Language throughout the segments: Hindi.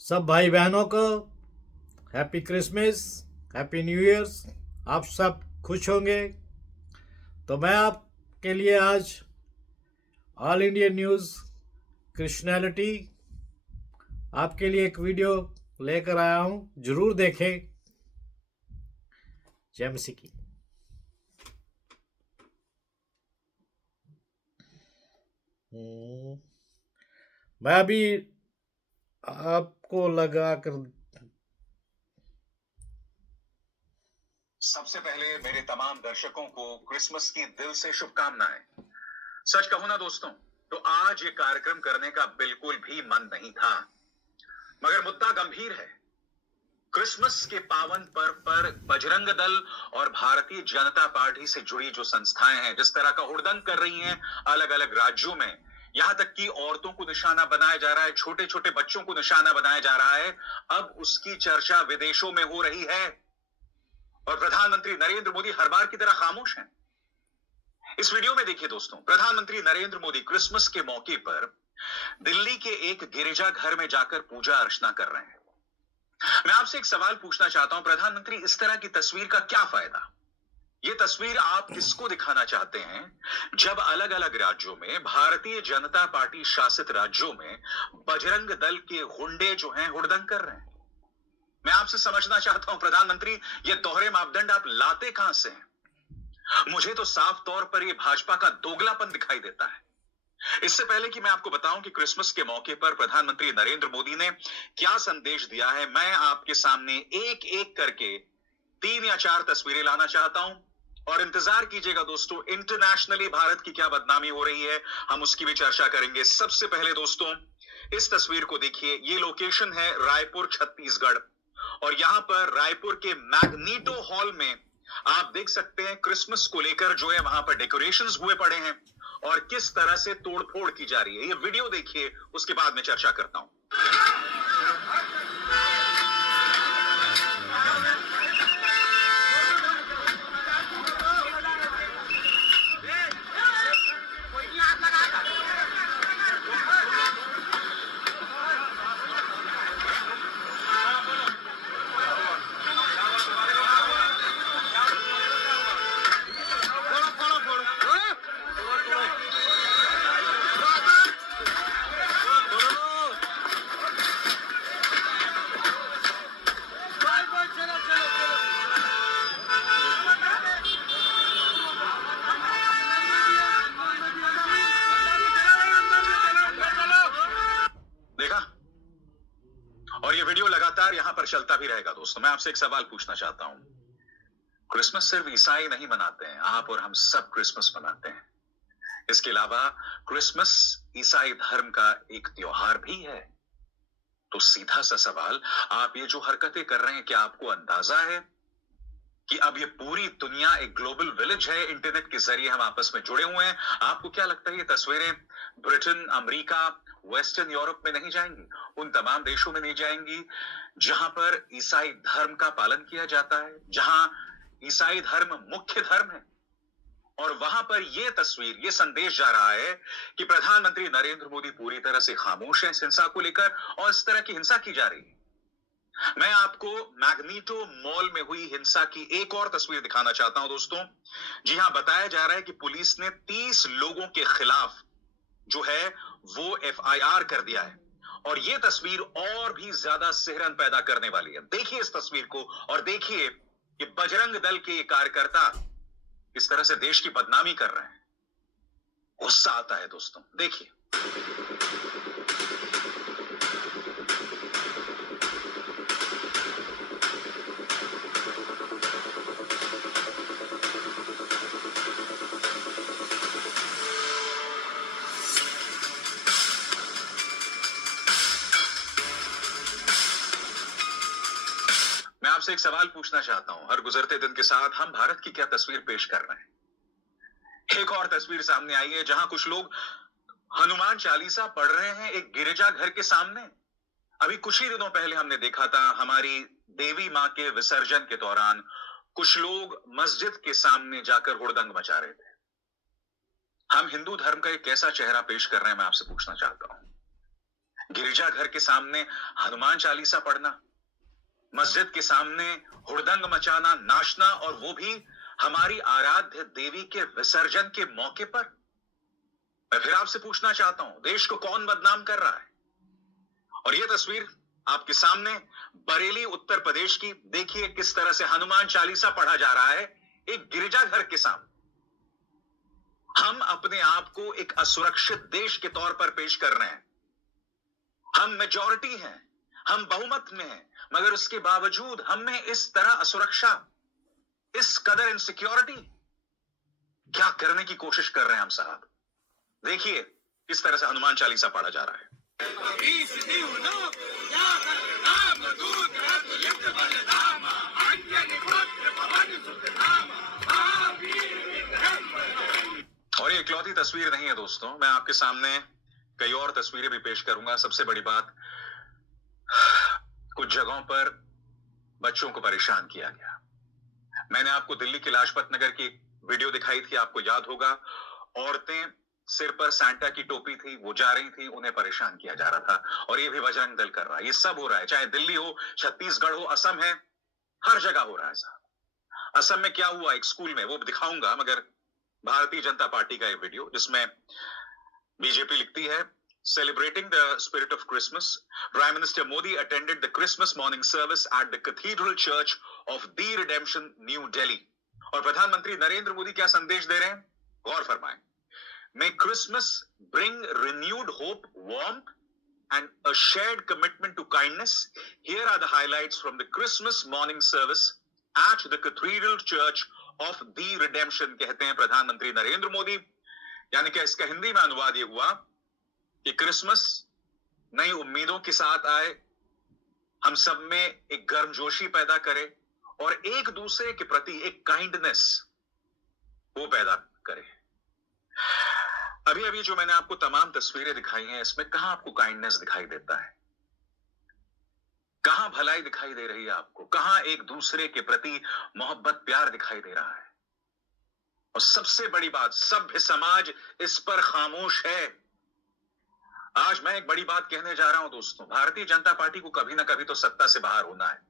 सब भाई बहनों को happy Christmas, happy new years. आप सब खुश होंगे। तो मैं आपके लिए आज ऑल इंडिया न्यूज़ क्रिश्चियनिटी आपके लिए एक वीडियो लेकर आया हूँ, जरूर देखें। जय मसीह की। मैं अभी आपको लगा कर सबसे पहले मेरे तमाम दर्शकों को क्रिसमस की दिल से शुभकामनाएं। सच कहूं ना दोस्तों, तो आज ये कार्यक्रम करने का बिल्कुल भी मन नहीं था, मगर मुद्दा गंभीर है। क्रिसमस के पावन पर्व पर बजरंग दल और भारतीय जनता पार्टी से जुड़ी जो संस्थाएं हैं, जिस तरह का हुड़दंग कर रही हैं अलग अलग राज्यों में, यहां तक कि औरतों को निशाना बनाया जा रहा है, छोटे छोटे बच्चों को निशाना बनाया जा रहा है, अब उसकी चर्चा विदेशों में हो रही है और प्रधानमंत्री नरेंद्र मोदी हर बार की तरह खामोश हैं। इस वीडियो में देखिए दोस्तों, प्रधानमंत्री नरेंद्र मोदी क्रिसमस के मौके पर दिल्ली के एक गिरजाघर में जाकर पूजा अर्चना कर रहे हैं। मैं आपसे एक सवाल पूछना चाहता हूं, प्रधानमंत्री, इस तरह की तस्वीर का क्या फायदा? ये तस्वीर आप किसको दिखाना चाहते हैं जब अलग अलग राज्यों में, भारतीय जनता पार्टी शासित राज्यों में बजरंग दल के गुंडे जो हैं हुड़दंग कर रहे हैं? मैं आपसे समझना चाहता हूं प्रधानमंत्री, ये दोहरे मापदंड आप लाते कहां से हैं? मुझे तो साफ तौर पर यह भाजपा का दोगलापन दिखाई देता है। इससे पहले कि मैं आपको बताऊं कि क्रिसमस के मौके पर प्रधानमंत्री नरेंद्र मोदी ने क्या संदेश दिया है, मैं आपके सामने एक एक करके 3 या 4 तस्वीरें लाना चाहता हूं और इंतजार कीजिएगा दोस्तों, इंटरनेशनली भारत की क्या बदनामी हो रही है, हम उसकी भी चर्चा करेंगे। सबसे पहले दोस्तों, इस तस्वीर को देखिए। ये लोकेशन है रायपुर, छत्तीसगढ़, और यहां पर रायपुर के मैग्नीटो हॉल में आप देख सकते हैं क्रिसमस को लेकर जो है वहां पर डेकोरेशंस हुए पड़े हैं और किस तरह से तोड़फोड़ की जा रही है। ये वीडियो देखिए, उसके बाद मैं चर्चा करता हूं। और ये वीडियो लगातार यहां पर चलता भी रहेगा दोस्तों। मैं आपसे एक सवाल पूछना चाहता हूं, क्रिसमस सिर्फ ईसाई नहीं मनाते हैं, आप और हम सब क्रिसमस मनाते हैं। इसके अलावा क्रिसमस ईसाई धर्म का एक त्योहार भी है। तो सीधा सा सवाल, आप ये जो हरकतें कर रहे हैं, क्या आपको अंदाजा है कि अब ये पूरी दुनिया एक ग्लोबल विलेज है? इंटरनेट के जरिए हम आपस में जुड़े हुए हैं। आपको क्या लगता है ये तस्वीरें ब्रिटेन, अमेरिका, वेस्टर्न यूरोप में नहीं जाएंगी? उन तमाम देशों में नहीं जाएंगी जहां पर ईसाई धर्म का पालन किया जाता है, जहां ईसाई धर्म मुख्य धर्म है? और वहां पर यह तस्वीर, यह संदेश जा रहा है कि प्रधानमंत्री नरेंद्र मोदी पूरी तरह से खामोश हैं इस हिंसा को लेकर, और इस तरह की हिंसा की जा रही है। मैं आपको मैग्नीटो मॉल में हुई हिंसा की एक और तस्वीर दिखाना चाहता हूं दोस्तों। जी हां, बताया जा रहा है कि पुलिस ने 30 लोगों के खिलाफ जो है वो एफआईआर कर दिया है, और यह तस्वीर और भी ज्यादा सिहरन पैदा करने वाली है। देखिए इस तस्वीर को और देखिए कि बजरंग दल के कार्यकर्ता इस तरह से देश की बदनामी कर रहे हैं। गुस्सा आता है दोस्तों, देखिए। मैं आपसे एक सवाल पूछना चाहता हूं, हर गुजरते दिन के साथ हम भारत की क्या तस्वीर पेश कर रहे हैं? एक और तस्वीर सामने आई है जहां कुछ लोग हनुमान चालीसा पढ़ रहे हैं एक गिरजाघर के सामने। अभी कुछ ही दिनों पहले हमने देखा था हमारी देवी मां के विसर्जन के दौरान कुछ लोग मस्जिद के सामने जाकर हुड़दंग मचा रहे थे। हम हिंदू धर्म का एक कैसा चेहरा पेश कर रहे हैं, मैं आपसे पूछना चाहता हूं। गिरजाघर के सामने हनुमान चालीसा पढ़ना, मस्जिद के सामने हुड़दंग मचाना, नाचना, और वो भी हमारी आराध्य देवी के विसर्जन के मौके पर। मैं फिर आपसे पूछना चाहता हूं, देश को कौन बदनाम कर रहा है? और ये तस्वीर आपके सामने बरेली उत्तर प्रदेश की, देखिए किस तरह से हनुमान चालीसा पढ़ा जा रहा है एक गिरजाघर के सामने। हम अपने आप को एक असुरक्षित देश के तौर पर पेश कर रहे हैं। हम मेजॉरिटी हैं, हम बहुमत में हैं, मगर उसके बावजूद हम में इस तरह असुरक्षा, इस कदर इनसिक्योरिटी, क्या करने की कोशिश कर रहे हैं हम साहब? देखिए किस तरह से हनुमान चालीसा पढ़ा जा रहा है। और ये इकलौती तस्वीर नहीं है दोस्तों, मैं आपके सामने कई और तस्वीरें भी पेश करूंगा। सबसे बड़ी बात, कुछ जगहों पर बच्चों को परेशान किया गया। मैंने आपको दिल्ली के लाजपत नगर की वीडियो दिखाई थी, आपको याद होगा। औरतें सिर पर सांता की टोपी थी, वो जा रही थी, उन्हें परेशान किया जा रहा था, और ये भी बजरंग दल कर रहा है। ये सब हो रहा है, चाहे दिल्ली हो, छत्तीसगढ़ हो, असम है, हर जगह हो रहा है साहब। असम में क्या हुआ एक स्कूल में, वो दिखाऊंगा, मगर भारतीय जनता पार्टी का एक वीडियो जिसमें बीजेपी लिखती है, celebrating the spirit of Christmas, Prime Minister Modi attended the Christmas morning service at the Cathedral Church of the Redemption, New Delhi. और प्रधानमंत्री नरेंद्र मोदी क्या संदेश दे रहे हैं, गौर फरमाएं। May Christmas bring renewed hope, warmth, and a shared commitment to kindness. Here are the highlights from the Christmas morning service at the Cathedral Church of the Redemption, कहते हैं प्रधानमंत्री नरेंद्र मोदी। यानी कि इसका हिंदी में अनुवाद ये हुआ कि क्रिसमस नई उम्मीदों के साथ आए, हम सब में एक गर्मजोशी पैदा करे, और एक दूसरे के प्रति एक काइंडनेस वो पैदा करे। अभी अभी जो मैंने आपको तमाम तस्वीरें दिखाई हैं, इसमें कहां आपको काइंडनेस दिखाई देता है? कहां भलाई दिखाई दे रही है आपको? कहां एक दूसरे के प्रति मोहब्बत, प्यार दिखाई दे रहा है? और सबसे बड़ी बात, सभ्य समाज इस पर खामोश है। आज मैं एक बड़ी बात कहने जा रहा हूं दोस्तों, भारतीय जनता पार्टी को कभी ना कभी तो सत्ता से बाहर होना है।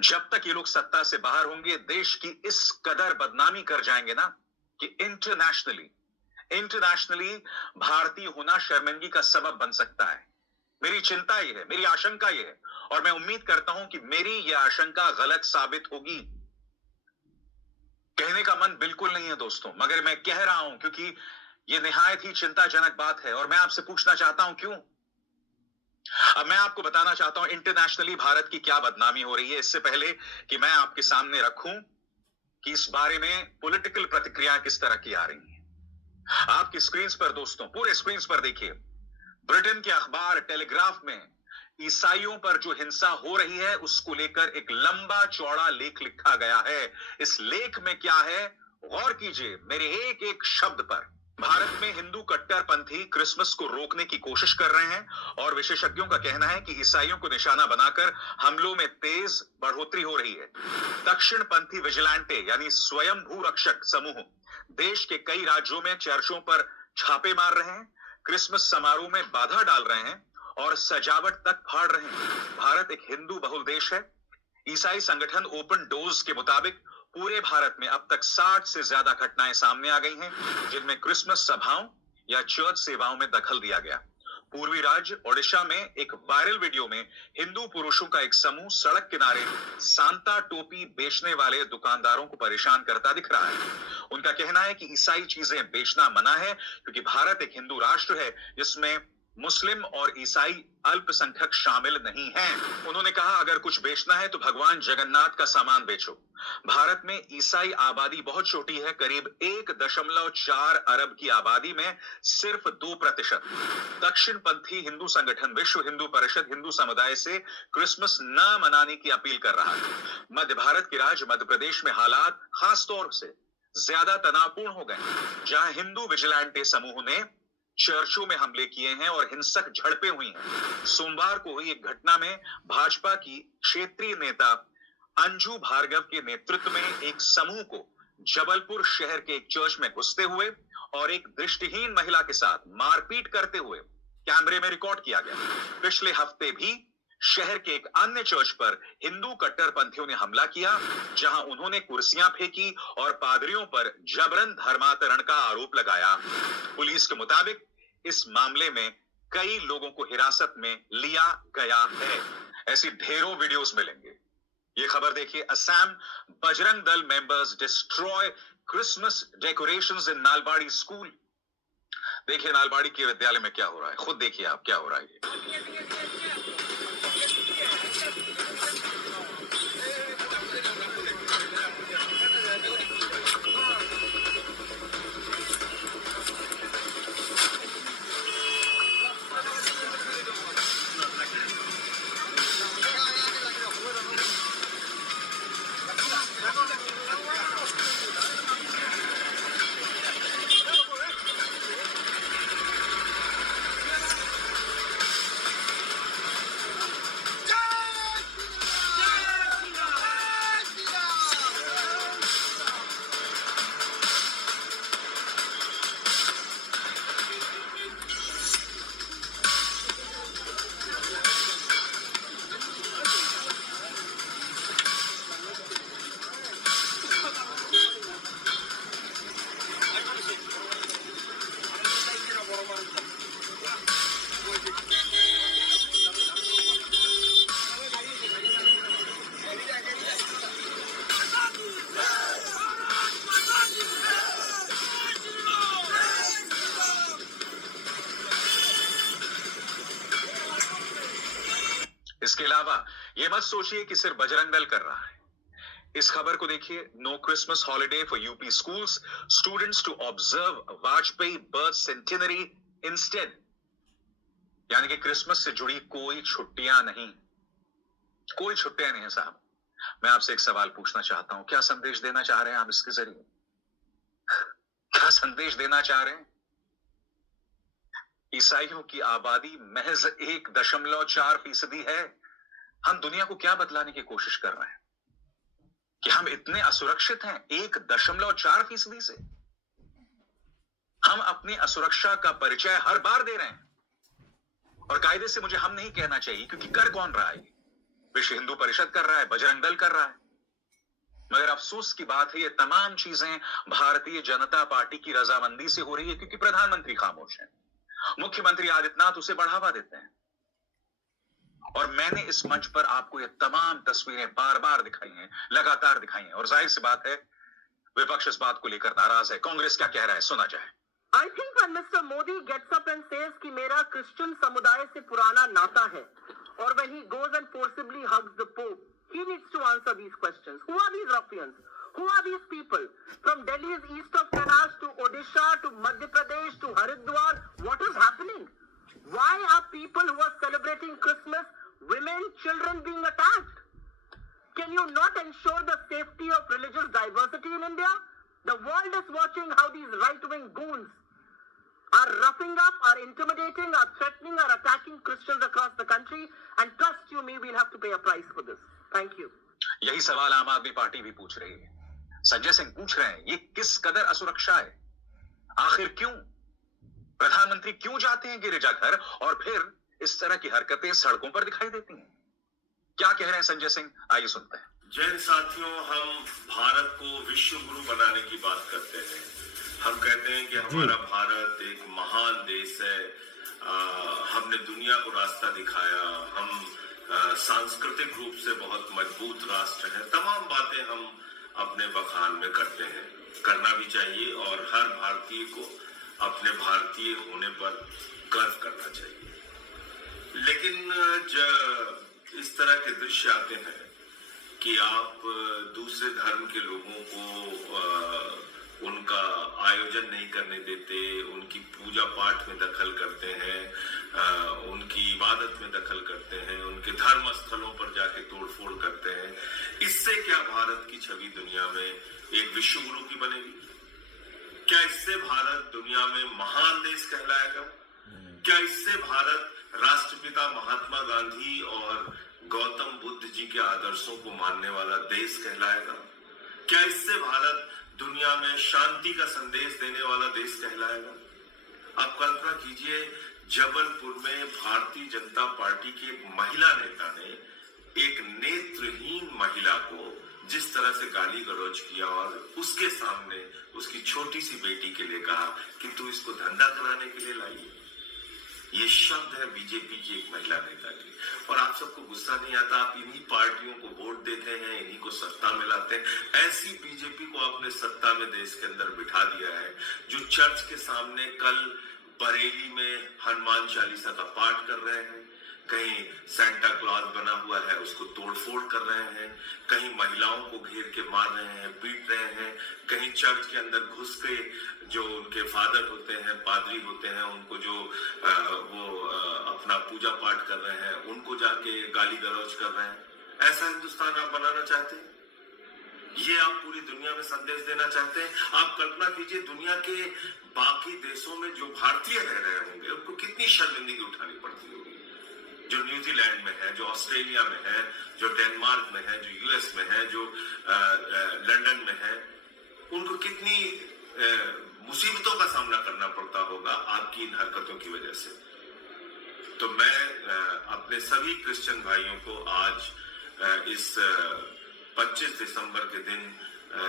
जब तक ये लोग सत्ता से बाहर होंगे, देश की इस कदर बदनामी कर जाएंगे ना कि इंटरनेशनली भारतीय होना शर्मिंदगी का सबब बन सकता है। मेरी चिंता यह है, मेरी आशंका यह है, और मैं उम्मीद करता हूं कि मेरी यह आशंका गलत साबित होगी। कहने का मन बिल्कुल नहीं है दोस्तों, मगर मैं कह रहा हूं क्योंकि यह निहायत ही चिंताजनक बात है, और मैं आपसे पूछना चाहता हूं क्यों। अब मैं आपको बताना चाहता हूं इंटरनेशनली भारत की क्या बदनामी हो रही है। इससे पहले कि मैं आपके सामने रखूं कि इस बारे में पॉलिटिकल प्रतिक्रियाएं किस तरह की आ रही हैं, आपकी स्क्रीन पर दोस्तों, पूरे स्क्रीन पर देखिए, ब्रिटेन के अखबार टेलीग्राफ में ईसाइयों पर जो हिंसा हो रही है उसको लेकर एक लंबा चौड़ा लेख लिखा गया है। इस लेख में क्या है, गौर कीजिए मेरे एक एक शब्द पर। भारत में हिंदू कट्टरपंथी क्रिसमस को रोकने की कोशिश कर रहे हैं, और विशेषज्ञों का कहना है कि ईसाइयों को निशाना बनाकर हमलों में तेज बढ़ोतरी हो रही है। दक्षिणपंथी विजिलेंटे यानी स्वयंभू रक्षक समूह देश के कई राज्यों में चर्चों पर छापे मार रहे हैं, क्रिसमस समारोह में बाधा डाल रहे हैं, और सजावट तक फाड़ रहे हैं। भारत एक हिंदू बहुल देश है। ईसाई संगठन ओपन डोर्स के मुताबिक पूरे भारत में अब तक 60 से ज्यादा घटनाएं सामने आ गई हैं, जिनमें क्रिसमस सभाओं या चर्च सेवाओं में दखल दिया गया। पूर्वी राज्य ओडिशा में एक वायरल वीडियो में हिंदू पुरुषों का एक समूह सड़क किनारे सांता टोपी बेचने वाले दुकानदारों को परेशान करता दिख रहा है। उनका कहना है कि ईसाई चीजें बेचना मना है, क्योंकि भारत एक हिंदू राष्ट्र है जिसमें मुस्लिम और ईसाई अल्पसंख्यक शामिल नहीं हैं। उन्होंने कहा, अगर कुछ बेचना है तो भगवान जगन्नाथ का सामान बेचो। भारत में ईसाई आबादी बहुत छोटी है, करीब 1.4 अरब की आबादी में सिर्फ 2%। दक्षिणपंथी हिंदू संगठन विश्व हिंदू परिषद हिंदू समुदाय से क्रिसमस न मनाने की अपील कर रहा है। मध्य भारत के राज्य मध्य प्रदेश में हालात खासतौर से ज्यादा तनावपूर्ण हो गए, जहां हिंदू विजिलेंटे समूह ने चर्चों में हमले किए हैं और हिंसक झड़पें हुई हैं। सोमवार को हुई एक घटना में भाजपा की क्षेत्रीय नेता अंजू भार्गव के नेतृत्व में एक समूह को जबलपुर शहर के एक चर्च में घुसते हुए और एक दृष्टिहीन महिला के साथ मारपीट करते हुए कैमरे में रिकॉर्ड किया गया। पिछले हफ्ते भी शहर के एक अन्य चर्च पर हिंदू कट्टरपंथियों ने हमला किया, जहां उन्होंने कुर्सियां फेंकी और पादरियों पर जबरन धर्मांतरण का आरोप लगाया। पुलिस के मुताबिक इस मामले में कई लोगों को हिरासत में लिया गया है। ऐसी ढेरों वीडियोस मिलेंगे। ये खबर देखिए, Assam Bajrang Dal members destroy Christmas decorations इन नालबाड़ी स्कूल। देखिए नालबाड़ी के विद्यालय में क्या हो रहा है, खुद देखिए आप क्या हो रहा है। इसके अलावा यह मत सोचिए कि सिर्फ बजरंग दल कर रहा है। इस खबर को देखिए, no Christmas holiday for UP schools, students to observe Vajpayee birth centenary instead. यानी कि क्रिसमस से जुड़ी कोई छुट्टियां नहीं, कोई छुट्टियां नहीं है साहब। मैं आपसे एक सवाल पूछना चाहता हूं, क्या संदेश देना चाह रहे हैं आप इसके जरिए? क्या संदेश देना चाह रहे हैं? ईसाइयों की आबादी महज 1.4% है। हम दुनिया को क्या बतलाने की कोशिश कर रहे हैं कि हम इतने असुरक्षित हैं 1.4% से? हम अपनी असुरक्षा का परिचय हर बार दे रहे हैं, और कायदे से मुझे हम नहीं कहना चाहिए, क्योंकि कर कौन रहा है? विश्व हिंदू परिषद कर रहा है, बजरंग दल कर रहा है। मगर अफसोस की बात है, ये तमाम चीजें भारतीय जनता पार्टी की रजामंदी से हो रही है, क्योंकि प्रधानमंत्री खामोश है, मुख्यमंत्री आदित्यनाथ उसे बढ़ावा देते हैं। और मैंने इस मंच पर आपको ये तमाम तस्वीरें बार बार दिखाई हैं, लगातार दिखाई हैं, और जाहिर सी बात है विपक्ष इस बात को लेकर नाराज है। कांग्रेस क्या कह रहा है, सुना जाए। I think when Mr. Modi gets up and says कि मेरा क्रिश्चियन समुदाय से पुराना नाता है, और when he goes and forcibly hugs the Pope, he needs to answer these questions. Who are these ruffians? Who are these people? From Delhi's east of Kailash to Odisha to Madhya Pradesh to Haridwar, what is happening? Why are people who are celebrating Christmas, women, children being attacked? Can you not ensure the safety of religious diversity in India? The world is watching how these right-wing goons are roughing up, are intimidating, are threatening, are attacking Christians across the country, and trust you me, we'll have to pay a price for this. Thank you. यही सवाल आम आदमी पार्टी भी पूछ रही है। संजय सिंह पूछ रहे हैं, ये किस कदर असुरक्षा है? आखिर क्यों प्रधानमंत्री क्यों जाते हैं गिरजाघर और फिर इस तरह की हरकतें सड़कों पर दिखाई देती हैं? क्या कह रहे हैं संजय सिंह, आइए सुनते हैं। जैन साथियों, हम भारत को विश्व गुरु बनाने की बात करते हैं। हम कहते हैं कि हमारा भारत एक महान देश है, हमने दुनिया को रास्ता दिखाया, हम सांस्कृतिक रूप से बहुत मजबूत राष्ट्र है। तमाम बातें हम अपने बखान में करते हैं, करना भी चाहिए, और हर भारतीय को अपने भारतीय होने पर गर्व करना चाहिए। लेकिन जब इस तरह के दृश्य आते हैं कि आप दूसरे धर्म के लोगों को उनका आयोजन नहीं करने देते, उनकी पूजा पाठ में दखल करते हैं, उनकी इबादत में दखल करते हैं, उनके धर्म स्थलों पर जाके तोड़फोड़ करते हैं, इससे क्या भारत की छवि दुनिया में एक विश्व गुरु की बनेगी? क्या इससे भारत दुनिया में महान देश कहलाएगा? क्या इससे भारत राष्ट्रपिता महात्मा गांधी और गौतम बुद्ध जी के आदर्शों को मानने वाला देश कहलाएगा? क्या इससे भारत दुनिया में शांति का संदेश देने वाला देश कहलाएगा? आप कल्पना कीजिए, जबलपुर में भारतीय जनता पार्टी की एक महिला नेता ने एक नेत्रहीन महिला को जिस तरह से गाली गलौज किया और उसके सामने उसकी छोटी सी बेटी के लिए कहा कि तू इसको धंधा कराने के लिए लाई है। ये शब्द है बीजेपी की एक महिला नेता की। और आप सबको गुस्सा नहीं आता, आप इन्हीं पार्टियों को वोट देते हैं, इन्हीं को सत्ता में लाते हैं। ऐसी बीजेपी को आपने सत्ता में देश के अंदर बिठा दिया है जो चर्च के सामने कल बरेली में हनुमान चालीसा का पाठ कर रहे हैं, कहीं सेंटा क्लॉज बना हुआ है उसको तोड़फोड़ कर रहे हैं, कहीं महिलाओं को घेर के मार रहे हैं, पीट रहे हैं, कहीं चर्च के अंदर घुस के जो उनके फादर होते हैं, पादरी होते हैं, उनको जो अपना पूजा पाठ कर रहे हैं उनको जाके गाली गलौज कर रहे हैं। ऐसा हिंदुस्तान आप बनाना चाहते हैं? ये आप पूरी दुनिया में संदेश देना चाहते हैं? आप कल्पना कीजिए दुनिया के बाकी देशों में जो भारतीय रह रहे होंगे उनको कितनी शर्मिंदगी उठानी पड़ती होगी, जो न्यूजीलैंड में है, जो ऑस्ट्रेलिया में है, जो डेनमार्क में है, जो यूएस में है, जो लंदन में है, उनको कितनी मुसीबतों का सामना करना पड़ता होगा आपकी इन हरकतों की वजह से। तो मैं अपने सभी क्रिश्चियन भाइयों को आज इस 25 दिसंबर के दिन,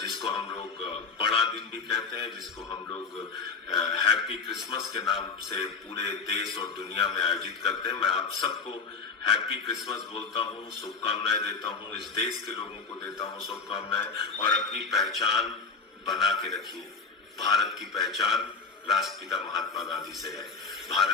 जिसको हम लोग बड़ा दिन भी कहते हैं, जिसको हम लोग हैप्पी क्रिसमस के नाम से पूरे देश और दुनिया में आयोजित करते हैं, मैं आप सबको हैप्पी क्रिसमस बोलता हूँ, शुभकामनाएं देता हूँ, इस देश के लोगों को देता हूँ शुभकामनाएं। और अपनी पहचान बना के रखिए। भारत की पहचान राष्ट्रपिता महात्मा गांधी से है। भारत